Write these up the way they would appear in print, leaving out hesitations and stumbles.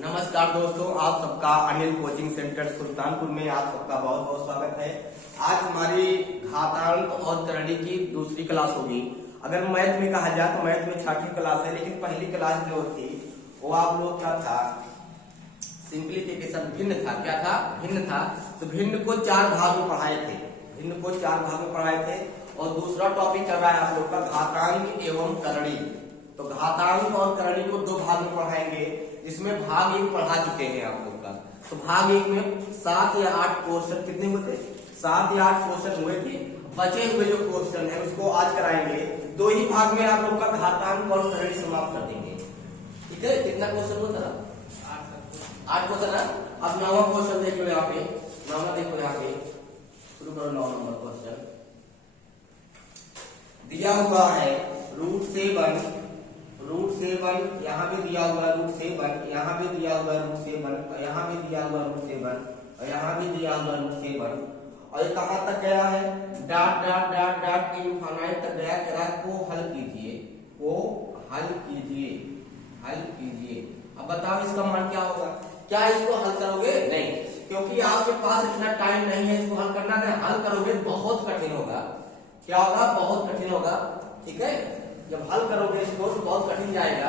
नमस्कार दोस्तों, आप सबका अनिल कोचिंग सेंटर सुल्तानपुर में आप सबका बहुत बहुत स्वागत है। आज हमारी घातांक और करणी की दूसरी क्लास होगी। अगर मैथ में कहा जाए तो मैथ में छठी क्लास है, लेकिन पहली क्लास जो थी वो आप लोग क्या था, सिंप्लीफिकेशन भिन्न था। क्या था? भिन्न था। तो भिन्न को 4 भाग में पढ़ाए थे। भिन्न को 4 भाग में पढ़ाए थे और दूसरा टॉपिक चल रहा है आप लोग का घातांक एवं करणी। तो घातांक और करणी को 2 भाग में पढ़ाएंगे, जिसमें भाग 1 पढ़ा चुके हैं आप लोग का। तो भाग 1 में 7 या 8 क्वेश्चन कितने हुए थे? 7 या 8 क्वेश्चन हुए थे। बचे हुए जो क्वेश्चन है उसको आज कराएंगे। 2 ही भाग में आप लोग का घातांक और करणी समाप्त कर देंगे। ठीक है? कितना क्वेश्चन हुआ था? 8 क्वेश्चन है। अब 9वां क्वेश्चन देख लो यहाँ पे। 9वां देखो यहाँ पे, शुरू करो। 9 नंबर क्वेश्चन दिया हुआ है √7 यहाँ भी दिया हुआ है √7, यहाँ भी दिया हुआ है √7, यहाँ भी दिया हुआ है √7 और यहाँ भी दिया हुआ है √7 और ये कहाँ तक गया है? Dot dot dot dot infinite तक गया। कह रहा है को हल कीजिए, को हल कीजिए, हल कीजिए। अब बताओ इसका मान क्या होगा? क्या इसको हल करोगे? नहीं, क्योंकि आपके पास इतना टाइम नहीं है इसको हल करना। अगर हल करोगे बहुत कठिन होगा। क्या होगा? बहुत कठिन होगा। ठीक है? जब हल करोगे इसको तो बहुत कठिन जाएगा।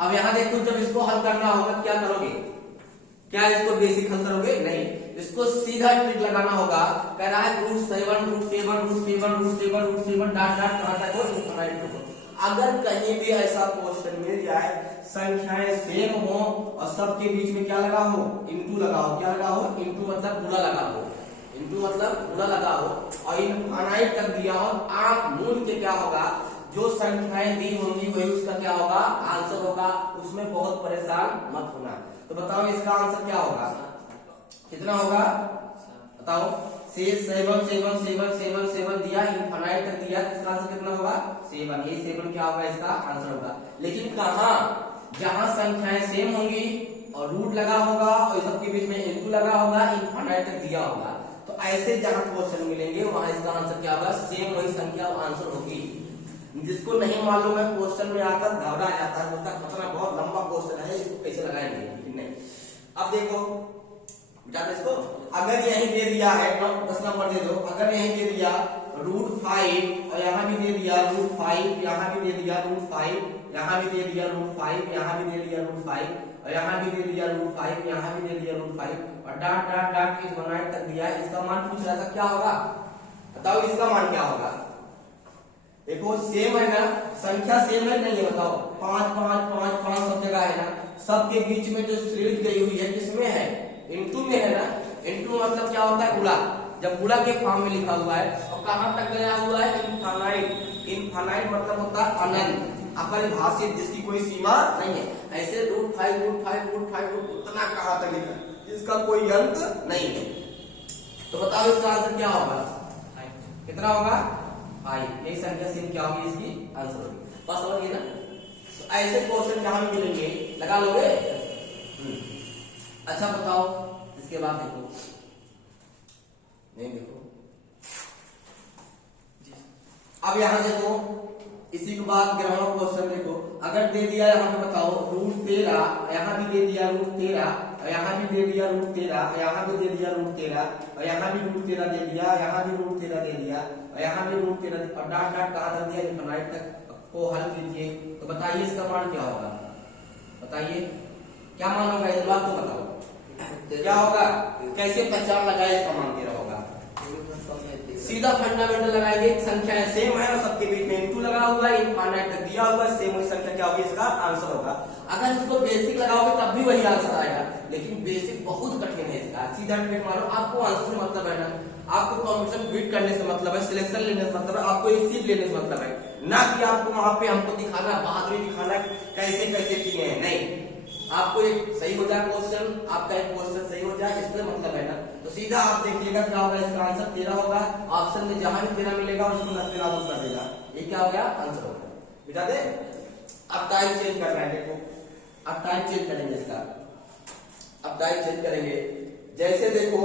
अब यहां देखो, जब इसको हल करना होगा क्या करोगे? क्या इसको बेसिक हल करोगे? नहीं, इसको सीधा ट्रिक लगाना होगा। कह रहा है √7 डॉट डॉट कहां तक हो? इनफाइनाइट तक हो। अगर कहीं भी ऐसा क्वेश्चन मिल जाए संख्याएं सेम हो और सबके बीच में क्या लगा हो? इंटू लगा हो। क्या लगा हो? इंटू मतलब गुणा लगा हो। इंटू मतलब गुणा लगा हो और इनफाइनाइट तक दिया हो। आप मूल के क्या होगा? जो संख्याएं दी होंगी वही उसका क्या होगा? आंसर होगा। उसमें बहुत परेशान मत होना। तो बताओ इसका आंसर क्या होगा? कितना होगा? बताओ। 7 दिया, इनफाइनाइट तक दिया, इसका आंसर कितना होगा? 7। ये 7 क्या होगा? इसका आंसर होगा। लेकिन कहां? जहां संख्याएं सेम होंगी और रूट लगा होगा और सबके बीच में इंटू लगा होगा, इनफाइनाइट तक दिया होगा। तो ऐसे जहां क्वेश्चन मिलेंगे वहां इसका आंसर क्या होगा? सेम वही संख्या आंसर होगी। जिसको नहीं मालूम है क्वेश्चन में आकर घबरा जाता है, बोलता है बहुत लंबा क्वेश्चन है, इसको कैसे लगाएंगे? लेकिन नहीं। अब देखो बेटा, इसको अगर यही दे दिया है 10 नंबर दे दो। अगर यही दे दिया √5 और यहाँ भी दे दिया √5, यहाँ भी दे दिया √5, यहाँ भी दे दिया √5, यहाँ भी दे दिया √5 और यहाँ भी दे दिया √5, यहाँ भी दे दिया √5 और डॉट डॉट डॉट इनफाइनाइट तक दिया। इसका मान पूछ रहा था, क्या होगा? बताओ इसका मान क्या होगा? देखो सेम है ना, संख्या सेम है नहीं है? बताओ 5 5 5 5 सब जगह है ना। सबके बीच में जो सीरीज गई हुई है किसमें है? इंटू में है ना। इंटू मतलब क्या होता है? गुणा। जब गुणा के फॉर्म में लिखा हुआ है और कहां तक गया हुआ है? इनफाइनाइट। इनफाइनाइट मतलब होता है अनंत, अपरिभाषित, जिसकी कोई सीमा नहीं है। ऐसे √5 उतना कहां तक लिखा, इसका कोई अंत नहीं है। तो बताओ इसका आंसर क्या होगा? कितना होगा? 5। यही संख्या सेम क्या होगी? इसकी आंसर होगी। बस समझ गए ना? तो ऐसे क्वेश्चन जहां भी मिलेंगे लगा लोगे। अच्छा बताओ इसके बाद देखो, नहीं देखो, अब यहां देखो, इसी के बाद 11वां क्वेश्चन देखो। अगर दे दिया यहाँ पे बताओ √13, यहाँ भी दे दिया √13 और यहाँ भी दे दिया √13, यहाँ भी दे दिया √13 और यहाँ भी √13 दे दिया, यहाँ भी √13 दे दिया और यहाँ भी √13 और डॉट डॉट कहां तक दिया? इनफाइनाइट तक को हल कीजिए। तो बताइए इसका मान क्या होगा? बताइए क्या मान होगा? इस बात को बताओ क्या होगा? कैसे पहचान लगाए इसका मान तेरा होगा? सीधा फंडामेंटल लगाएंगे। संख्याएं सेम है और सबके बीच में इंटू लगा हुआ है, इनफाइनाइट तक दिया हुआ है, सेम वही संख्या क्या होगी? इसका आंसर होगा। अगर इसको बेसिक लगाओगे तब भी वही आंसर आएगा, लेकिन बेसिक बहुत कठिन है इसका। सीधा ट्रिक मारो। आपको आंसर से मतलब है ना, आपको कॉम्पिटिशन बीट करने से मतलब है, सिलेक्शन लेने से मतलब है, आपको एक सीट लेने से मतलब है, ना कि आपको वहां पे हमको दिखाना, बहादुरी दिखाना कैसे कैसे किए हैं। नहीं, आपको एक सही हो जाए क्वेश्चन, आपका एक क्वेश्चन सही हो जाए, इसमें मतलब है ना। तो सीधा आप देखिएगा क्या होगा? इसका आंसर 13 होगा। ऑप्शन में जहां भी 13 मिलेगा उसको 13 आउट कर देगा। ये क्या हो गया? आंसर होगा। बिठा दे। अब टाइप चेंज करना है। देखो अब टाइप चेंज करेंगे इसका। अब टाइप चेंज करेंगे। जैसे देखो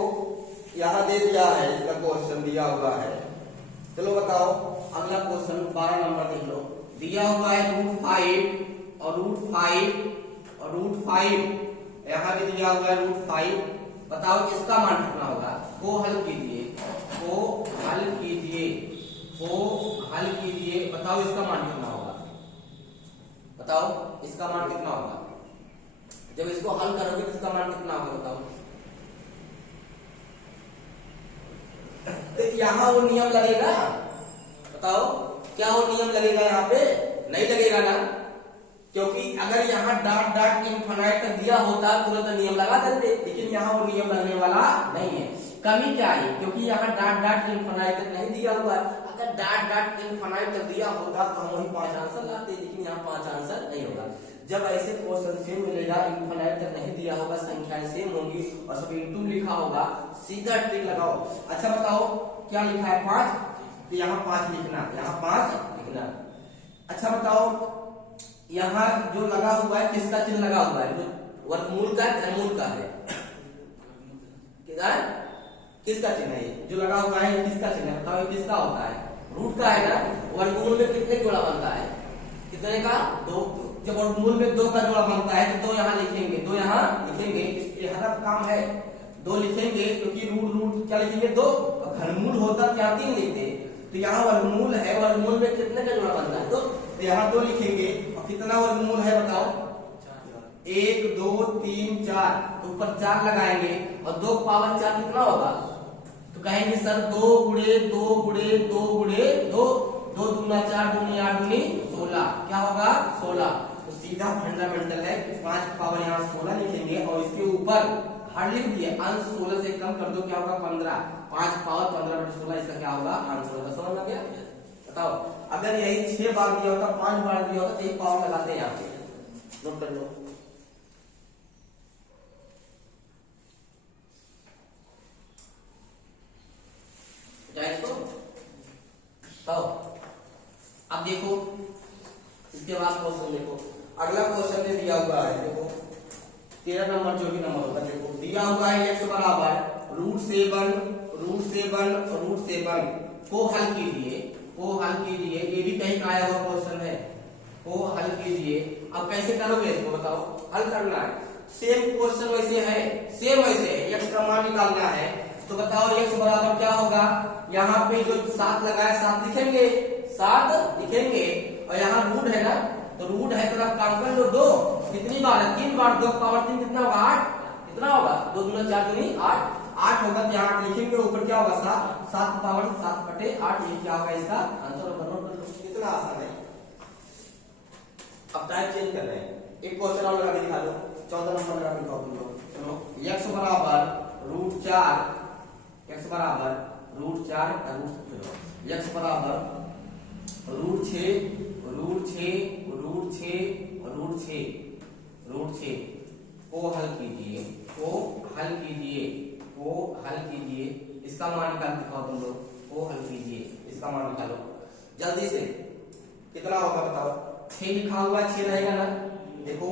यहाँ दे दिया है, इसका क्वेश्चन दिया हुआ है। चलो बताओ अगला क्वेश्चन 12 नंबर देख लो। दिया हुआ है √5 और √5 यहाँ भी दिया हुआ है √5। बताओ इसका मान कितना होगा? को हल कीजिए, बताओ इसका मान कितना होगा? बताओ इसका मान कितना होगा? जब इसको हल करोगे तो इसका मान कितना होगा बताओ? तो यहाँ वो नियम लगेगा? बताओ क्या वो नियम लगेगा? यहाँ पे नहीं लगेगा ना, क्योंकि अगर यहाँ डॉट इनफिनिट तक दिया होता तुरंत नियम लगा देते, लेकिन यहाँ वो नियम लगने वाला नहीं है। कमी क्या है? क्योंकि यहाँ डॉट इनफिनिट तक नहीं दिया हुआ है। अगर डॉट इनफिनिट तक दिया होता तो हम वही 5 आंसर लाते, लेकिन यहाँ 5 आंसर नहीं होगा। जब ऐसे क्वेश्चन सेम मिलेगा, इनफिनिट तक नहीं दिया होगा, संख्याएं सेम होंगी और सब इनटू लिखा होगा, सीधा टिक लगाओ। अच्छा बताओ क्या लिखा है? 5, तो यहाँ 5 लिखना, यहाँ 5 लिखना। अच्छा बताओ यहाँ जो लगा हुआ है किसका चिन्ह लगा हुआ है? जो वर्गमूल का घनमूल का है, किसका चिन्ह है? जो लगा हुआ है किसका चिन्ह है? बताओ किसका होता है? रूट का है ना। वर्गमूल में कितने जोड़ा बनता है? कितने का? 2। जब वर्गमूल में 2 का जोड़ा बनता है तो 2 यहाँ लिखेंगे, 2 यहाँ लिखेंगे, यहाँ काम है 2 लिखेंगे, क्योंकि रूट क्या लिखेंगे? 2। और घनमूल होता तो यहाँ 3 लिखते, तो यहाँ वर्गमूल है, वर्गमूल में कितने का जोड़ा बनता है? 2, तो यहाँ 2 लिखेंगे। और कितना वर्गमूल है बताओ? 1 2 3 4, तो ऊपर 4 लगाएंगे और 2 पावर 4 कितना होगा? तो कहेंगे सर 2 गुणे 2 गुणे 2 गुणे 2, 2 दूना 4 दूनी 8 दूनी 16, क्या होगा? 16। तो सीधा फंडामेंटल है कि 5 पावर यहाँ 16 लिखेंगे और इसके ऊपर हर लिख दिए, अंश 16 से कम कर दो, क्या होगा? 15। 5 पावर 15/16, इसका क्या होगा? आंसर होगा। समझ में गया? बताओ अगर यही 6 बार दिया होता, 5 बार दिया होता तो 1 पावर लगाते हैं यहाँ पे, नोट कर लो। तो अब देखो इसके बाद क्वेश्चन देखो, अगला क्वेश्चन में दिया हुआ है, देखो 13 नंबर जो भी नंबर होगा, देखो दिया हुआ है x बराबर √7 को हल कीजिए, ये भी कहीं का आया हुआ क्वेश्चन है, को हल कीजिए। अब कैसे करोगे इसको बताओ? हल करना है, सेम क्वेश्चन वैसे है, x का मान निकालना है। तो बताओ x बराबर क्या होगा? यहाँ पे जो 7 लगाए 7 लिखेंगे, और यहाँ रूट है ना, तो रूट है तो काम कर लो 2, कितनी बार है? 3 बार, 2 पावर 3 कितना होगा? 8, कितना होगा? 2 दूना 4 दूनी 8 होगा, तो यहाँ लिखेंगे, ऊपर क्या होगा? 7 पावर 7/8, ये क्या होगा? इसका आंसर होगा। कितना आसान है। अब टाइप चेंज कर रहे हैं, एक क्वेश्चन और लगा के दिखा दो, 14 नंबर लगा के दिखाओ तुम लोग। चलो x बराबर √4, x बराबर √4 x बराबर √6 को हल कीजिए, इसका मान निकाल दिखाओ तुम लोग, को हल कीजिए, इसका मान निकालो जल्दी से। कितना होगा बताओ? 6 लिखा हुआ है, 6 रहेगा ना, देखो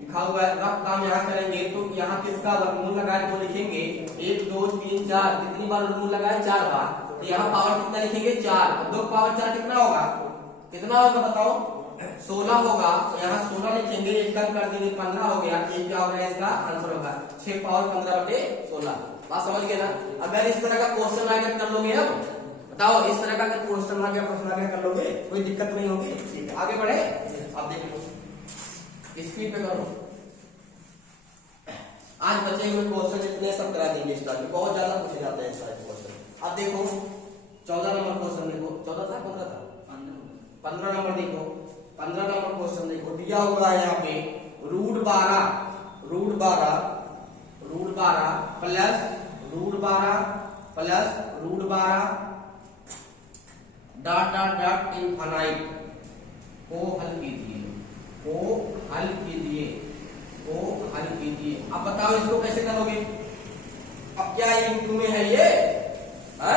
लिखा हुआ है। रफ काम यहाँ करेंगे तो यहाँ किसका वर्गमूल लगाए? 2 लिखेंगे, 1 2 3 4, कितनी बार वर्गमूल लगाए? 4 बार। तो यहाँ पावर कितना लिखेंगे? 4, और 2 पावर 4 कितना होगा? बताओ? 16 होगा, तो यहाँ 16 लिखेंगे, एक कम कर देंगे, 15 हो गया, ये क्या होगा? इसका आंसर होगा 6 पावर 15/16। बात समझ गए ना? अगर इस तरह का क्वेश्चन आ गया कर लोगे, अब बताओ इस तरह का क्वेश्चन आ गया, प्रश्न आ गया, कर लोगे, कोई दिक्कत नहीं होगी। ठीक है, आगे बढ़े। अब देखो स्पीड पे करो, आज बचे हुए क्वेश्चन इतने सब करा देंगे, स्टार्ट में बहुत ज्यादा पूछे जाते हैं इस तरह के क्वेश्चन। अब देखो 14 नंबर क्वेश्चन देखो, 14 था 15 था 15 नंबर देखो, 15 नंबर क्वेश्चन देखो, दिया हुआ है यहाँ पे √12 प्लस √12 डॉट इनफिनिट को हल कीजिए। अब बताओ इसको कैसे करोगे? अब क्या इनटू में है ये, और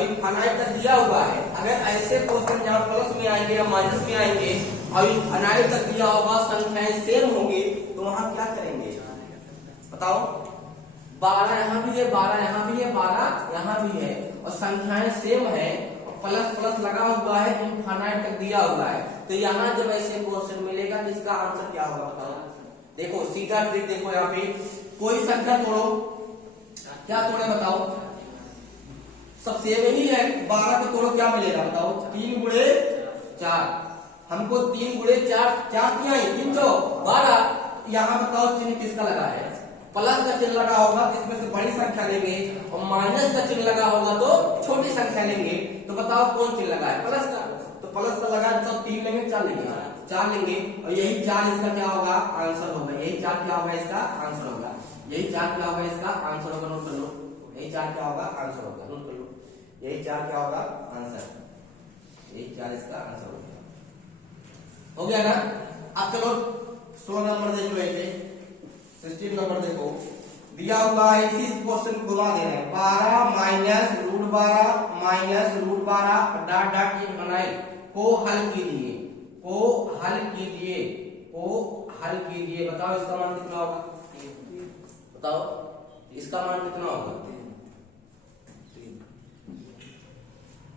इनफिनिट तक दिया हुआ है। अगर ऐसे क्वेश्चन जहाँ प्लस में आएंगे या माइनस में आएंगे और इनफिनिट तक दिया होगा, संख्याएं सेम होंगी, तो वहां क्या करेंगे बताओ? 12 यहाँ भी है, 12 यहाँ भी है, 12 यहाँ भी है, और संख्याएं सेम है, और प्लस प्लस लगा हुआ है, इनफाइनाइट तक दिया हुआ है, तो यहाँ जब ऐसे क्वेश्चन मिलेगा तो इसका आंसर क्या होगा बताओ। देखो सीधा ट्रिक देखो, यहाँ पे कोई संख्या तोड़ो, क्या तोड़े बताओ, सब सेम ही है, 12 को तोड़ो क्या मिलेगा बताओ, 3 गुणे 4, हमको 3 गुणे 4 क्या किया है 3 जो 12, यहाँ बताओ चिन्ह किसका लगा है, प्लस का चिन्ह लगा होगा तो इसमें से बड़ी संख्या लेंगे, और माइनस का चिन्ह लगा होगा तो छोटी संख्या लेंगे, तो बताओ कौन चिन्ह लगा है, प्लस का, तो प्लस का लगा तो 3 लेंगे 4 लेंगे, 4 लेंगे, और यही 4 इसका क्या होगा आंसर होगा, यही 4 क्या होगा इसका आंसर होगा, यही 4 क्या होगा इसका आंसर होगा, नोट कर लो, यही 4 क्या होगा आंसर होगा, नोट कर लो, यही 4 क्या होगा आंसर, यही 4 इसका आंसर होगा, हो गया ना। अब चलो 16 नंबर देख लो, ये 16 नंबर देखो, दिया हुआ है इसी क्वेश्चन को घुमा दे रहे हैं, 12 minus root 12 dot dot infinite को हल कीजिए, को हल कीजिए, को हल कीजिए, बताओ इसका मान कितना होगा, बताओ इसका मान कितना होगा,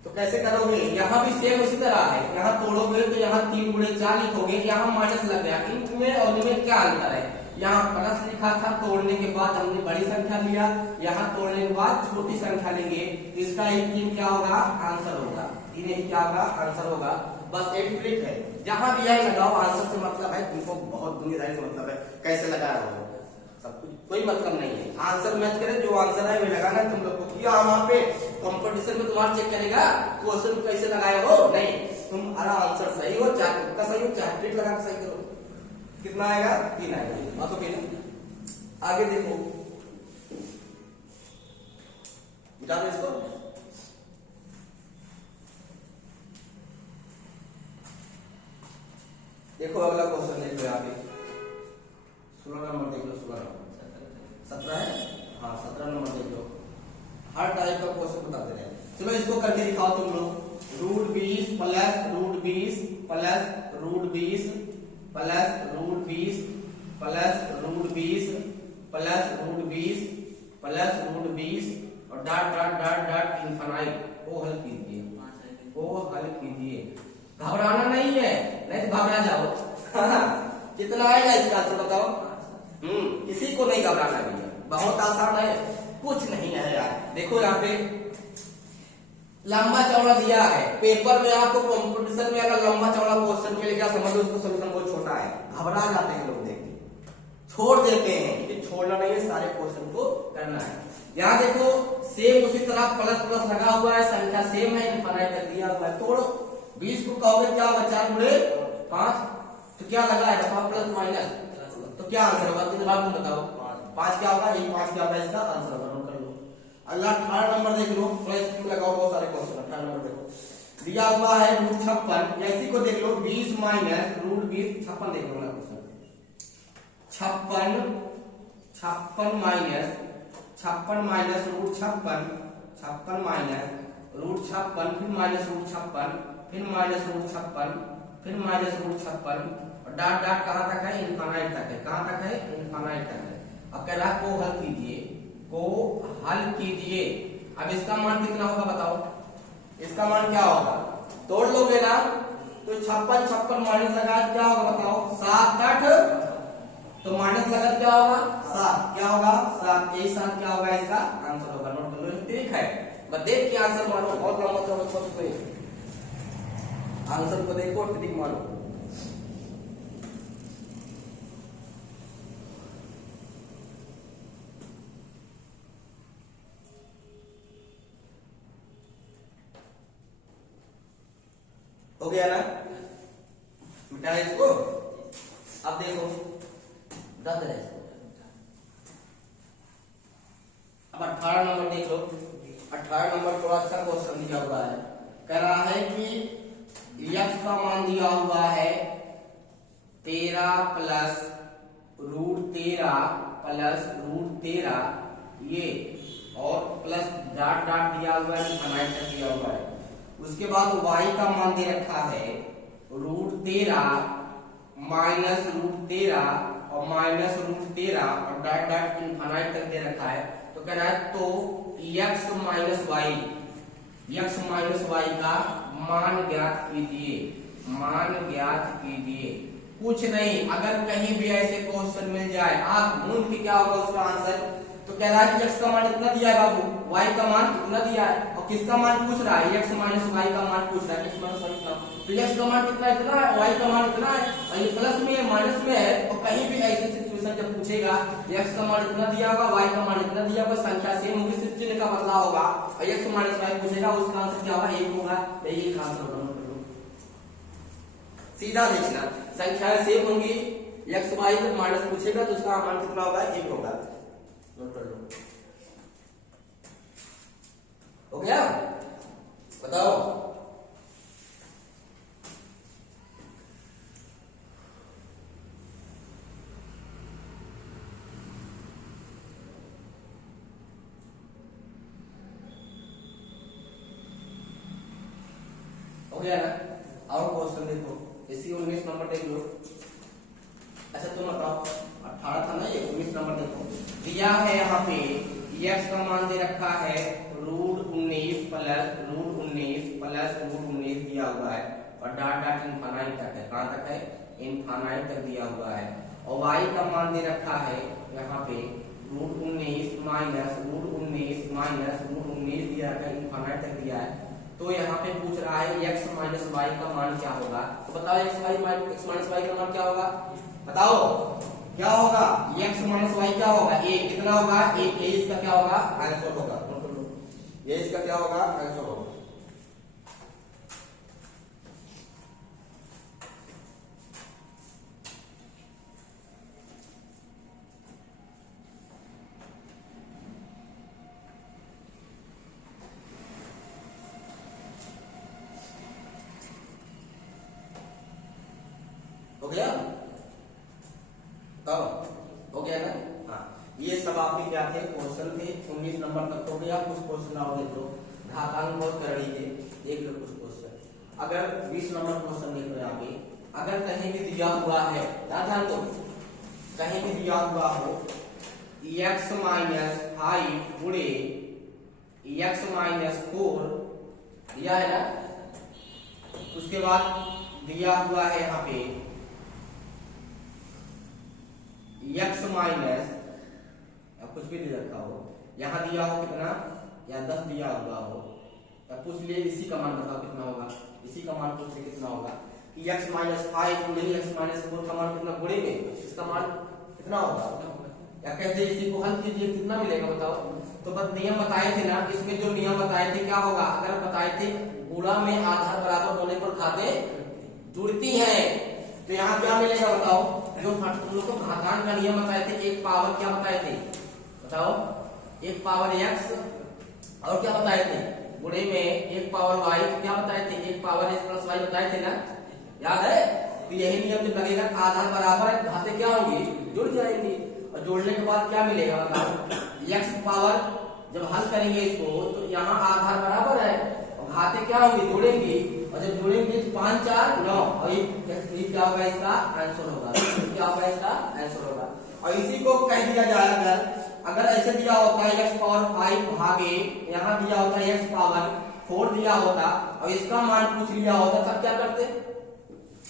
तो कैसे करोगे, यहाँ भी सेम उसी तरह है, यहाँ तोड़ोगे तो यहाँ 3 गुणे 4 लिखोगे, यहाँ माइनस लग गया, इनमें और इनमें क्या अंतर है, यहाँ प्लस लिखा था, तोड़ने के बाद हमने बड़ी संख्या लिया, यहाँ तोड़ने के बाद छोटी संख्या लेंगे, तो इसका 3 क्या होगा आंसर होगा, 3 क्या होगा आंसर होगा, बस एक ट्रिक है, जहां भी यही लगाओ आंसर से मतलब है, तुमको बहुत दुनियादारी से मतलब है, कैसे लगा रहे हो सब कुछ कोई मतलब नहीं है, आंसर मैच करे, जो आंसर है वही लगाना तुम लोग को, किया वहां पे कंपटीशन में तुम्हारा चेक करेगा क्वेश्चन कैसे लगाए हो, नहीं तुम अरे आंसर सही हो चाहे तुक्का सही हो चाहे ट्रिक लगा के सही करो, कितना आएगा 3 आएगा, तो फिर आगे देखो, मिटा दो इसको, देखो अगला क्वेश्चन देखो, यहाँ पे 16 नंबर देख लो, 16 नंबर 17 है, हाँ 17 नंबर देख लो, हर टाइप का क्वेश्चन बताते रहे, चलो इसको करके दिखाओ तुम लोग, root 20 plus root 20 plus root 20 plus root 20 plus root 20 plus root 20 plus root 20 और dot dot dot dot infinite को हल कीजिए, को हल कीजिए, घबराना नहीं है, नहीं तो घबरा जाओ, कितना आएगा इसका आंसर बताओ, किसी को नहीं घबराना भी है, बहुत आसान है, कुछ नहीं है यार, देखो यहाँ पे लंबा चौड़ा दिया है, पेपर में आपको कंपटीशन में अगर लंबा चौड़ा क्वेश्चन मिल गया समझ लो उसको सोल्यूशन बहुत छोटा है, घबरा जाते हैं लोग, देख के छोड़ देते हैं, लेकिन छोड़ना नहीं है, सारे क्वेश्चन को करना है। यहाँ देखो सेम उसी तरह प्लस प्लस लगा हुआ है, संख्या सेम है, इनफाइनाइट तक दिया हुआ है, तोड़ो 20 को कहोगे क्या होगा 4 गुणे 5, तो क्या लगा है बताओ प्लस माइनस, तो क्या आंसर होगा, कितने बार तुम बताओ 5 क्या होगा, यही 5 क्या होगा इसका आंसर होगा, नोट कर लो। अगला 18 नंबर देख लो, लगाओ बहुत सारे क्वेश्चन, 18 नंबर देखो, दिया हुआ है रूट 56, इसी को देख लो 20 माइनस रूट 20 56 देख लो ना question, 56 minus root 56 minus root 56 फिर माइनस रूट 56 फिर माइनस रूट 56 फिर माइनस रूट 56 और डॉट डॉट कहां तक है इनफाइनाइट तक है, कहां तक है इनफाइनाइट तक है। अब कह रहा को हल कीजिए, को हल कीजिए, अब इसका मान कितना होगा बताओ, इसका मान क्या होगा, तोड़ लोगे ना तो 56 माइनस लगा क्या होगा बताओ 7 8, तो माइनस लगा क्या होगा 7, क्या होगा 7, यही 7 क्या होगा इसका आंसर होगा, नोट कर लो, ठीक है, बस देख के आंसर मानो, बहुत लंबा चौड़ा कुछ नहीं, आंसर को देखो ठीक मानो। हो गया ना, मिटा इसको, अब देखो रद्द है इसको, अब 18 नंबर देख लो, 18 नंबर थोड़ा अच्छा क्वेश्चन दिया हुआ है, कह रहा है कि यक्स का मान दिया हुआ है 13 प्लस रूट 13 प्लस रूट 13 ये, और प्लस डॉट डॉट दिया हुआ है, इनफाइनाइट तक दिया हुआ है, उसके बाद y का मान दे रखा है रूट 13 माइनस रूट 13 और माइनस रूट 13 और डॉट डॉट इनफाइनाइट तक दे रखा है, तो कह रहा है तो x minus Y, x minus Y का मान ज्ञात कीजिए, मान ज्ञात कीजिए। कुछ नहीं, अगर कहीं भी ऐसे क्वेश्चन मिल जाए आप मूंद के क्या होगा उसका आंसर, तो कह रहा है कि x का मान इतना दिया है बाबू, y का मान इतना दिया है, और किसका मान पूछ रहा है, x माइनस y का मान पूछ रहा है, x माइनस y का, तो x का मान कितना इतना है, y का मान इतना है, और ये प्लस में है माइनस में है, और कहीं भी ऐसी सिचुएशन जब पूछेगा x का मान इतना दिया होगा, y का मान इतना दिया होगा, संख्या सेम होगी, सिर्फ चिन्ह का बदलाव होगा, और x माइनस y पूछेगा उसका आंसर क्या होगा, 1 होगा। यही आंसर होगा, सीधा देखना, संख्याएं सेम होंगी, x y माइनस पूछेगा तो उसका मान कितना होगा, 1 होगा। नोट कर लो, हो गया, बताओ। हो गया ना, और क्वेश्चन देखो, इसी 19 नंबर देख लो। अच्छा तुम बताओ, 18 था ना ये, 19 नंबर देखो, दिया है यहाँ पे x का मान दे रखा है √19 प्लस √19 दिया हुआ है, और डॉट डॉट इनफाइनाइट तक है, कहाँ तक है, इनफाइनाइट तक दिया हुआ है, और y का मान दे रखा है यहाँ पे √19 माइनस √19 दिया है, इनफाइनाइट तक दिया है। तो यहाँ पे पूछ रहा है x माइनस y का मान क्या होगा, तो बताओ x माइनस y का मान क्या होगा, बताओ क्या होगा, x माइनस y क्या होगा, a कितना होगा, a इसका क्या होगा, आंसर होगा, ये इसका क्या होगा, आंसर होगा। हो गया, बताओ, हो गया ना। हाँ, ये सब आपके क्या थे, क्वेश्चन थे, 19 नंबर तक हो गया। कुछ क्वेश्चन और देख लो, घातांक बहुत कर रही है, देख लो कुछ क्वेश्चन। अगर 20 नंबर क्वेश्चन देख लो यहाँ पे, अगर कहीं भी दिया हुआ है, ध्यान दो, कहीं भी दिया हुआ हो x माइनस 5 गुणे x माइनस 4 दिया है ना, उसके बाद दिया हुआ है यहाँ पे x माइनस कुछ भी दे रखा हो, यहाँ दिया हो कितना, या 10 दिया हुआ हो, तब पूछ लिए इसी का मान बताओ कितना होगा, इसी का मान पूछ लिए कितना होगा कि x माइनस 5 गुणे x माइनस 4 का मान कितना गुणे में इसका मान कितना होगा, या कहते इसी को हल कीजिए कितना मिलेगा बताओ। तो बस नियम बताए थे ना, इसमें जो नियम बताए थे क्या होगा, अगर बताए थे गुणा में आधार बराबर होने पर खाते जुड़ती है, तो यहाँ क्या मिलेगा बताओ, जो तुम लोग को घातांक का नियम बताए थे, एक पावर क्या बताए थे बताओ, एक पावर x, और क्या बताए थे गुणे में एक पावर y, क्या बताए थे एक पावर x प्लस y बताए थे ना, याद है। तो यही नियम जब लगेगा, आधार बराबर है, घाते क्या होंगी, जुड़ जाएंगी, और जोड़ने के बाद क्या मिलेगा बताओ, x पावर जब हल करेंगे इसको तो यहाँ आधार बराबर है, और घाते क्या होंगी, जुड़ेंगी, और जब जुड़ेंगे 5 4 9, और ये क्या होगा, इसका आंसर होगा, क्या होगा, इसका आंसर होगा। और इसी को कह दिया जाए, अगर ऐसे दिया होता है x पावर 5 भागे यहाँ दिया होता है x पावर 4 दिया होता, और इसका मान पूछ लिया होता, तब क्या करते,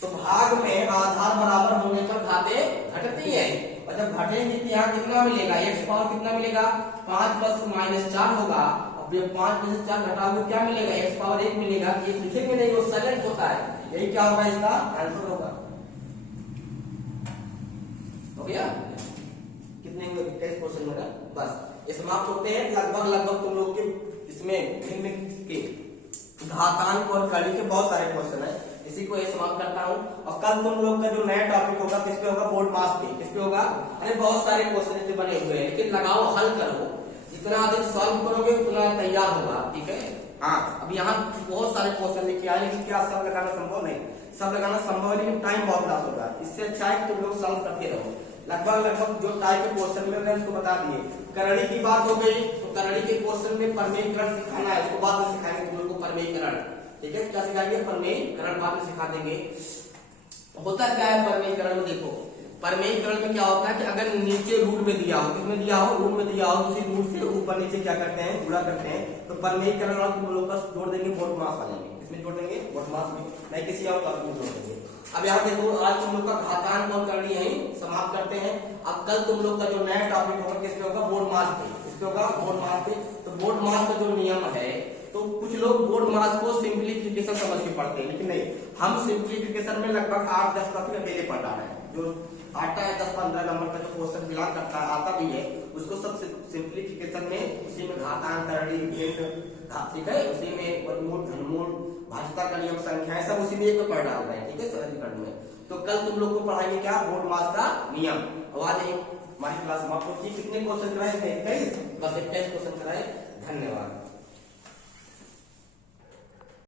तो भाग में आधार बराबर होने पर घाते घटती है, और जब घटेंगे तो यहाँ कितना मिलेगा, x पावर कितना मिलेगा, 5 प्लस माइनस 4 होगा, और 5 में से 4 घटाओगे क्या मिलेगा, x पावर 1 मिलेगा, ये लिखे मिलेगा, वो सेकंड होता है, यही क्या होगा, इसका आंसर होगा। हो गया, कितने कैसे क्वेश्चन होगा, बस ये समाप्त होते हैं। लगभग तुम लोग के इसमें भिन्न के घातांक और कड़ी के बहुत सारे क्वेश्चन है, इसी को ये समाप्त करता हूँ। और कल तुम लोग का जो नया टॉपिक होगा किस पे होगा, बोर्ड मास पे, किस पे होगा, अरे बहुत सारे क्वेश्चन बने हुए हैं, लेकिन लगाओ हल करो, जितना अधिक सॉल्व करोगे उतना तैयार होगा, ठीक है। हाँ, अब यहाँ बहुत सारे क्वेश्चन लिखे आए, लेकिन क्या सब लगाना संभव नहीं, सब लगाना संभव है, लेकिन टाइम बहुत लॉस होगा, इससे अच्छा है कि तुम लोग सॉल्व करते रहो। लगभग जो टाइप के क्वेश्चन मिल रहे हैं उसको बता दिए। करड़ी की बात हो गई, तो करड़ी के क्वेश्चन में परमेयीकरण सिखाना है, उसको बाद में सिखाएंगे तुम लोग को परमेयीकरण, ठीक है। क्या सिखाएंगे, परमेयीकरण बाद में सिखा देंगे। होता क्या है परमेयीकरण में, देखो परमेयीकरण में क्या होता है कि अगर नीचे रूट में दिया हो, किसमें दिया हो, रूट में दिया हो, उसी रूट से ऊपर नीचे क्या करते हैं, गुणा करते हैं, तो परमेयीकरण वाला तुम लोग का जोड़ देंगे मोड मास वाले में। किसमें जोड़ देंगे, मोड मास में, नहीं किसी और टॉपिक में जोड़ देंगे। अब यहाँ देखो आज तुम लोग का घातांक और करनी है समाप्त करते हैं। अब कल तुम लोग का जो नया टॉपिक होगा किसपे होगा, बोर्ड मास पे, किसपे होगा, बोर्ड मास पे। तो बोर्ड मास का जो नियम है, तो कुछ लोग बोर्ड मास को सिंप्लीफिकेशन समझ के पढ़ते हैं, लेकिन नहीं, हम सिंप्लीफिकेशन में लगभग 8-10 टॉपिक अकेले पढ़ रहे हैं। जो आता है 10-15 नंबर का जो क्वेश्चन बिलोंग करता है, आता भी है, उसको सब सिंप्लीफिकेशन में, उसी में घातांक करणी, ठीक है, उसी में वर्गमूल, घनमूल, भाज्यता का नियम, संख्याएं सब उसी में एक पढ़ डाल रहे हैं, ठीक है, सरलीकरण में। तो कल तुम लोग को पढ़ाएंगे क्या, बोर्ड मास का नियम। आज एक मास्टर क्लास समाप्त होती है। कितने क्वेश्चन कराए थे, 21, बस 21 क्वेश्चन कराए। धन्यवाद।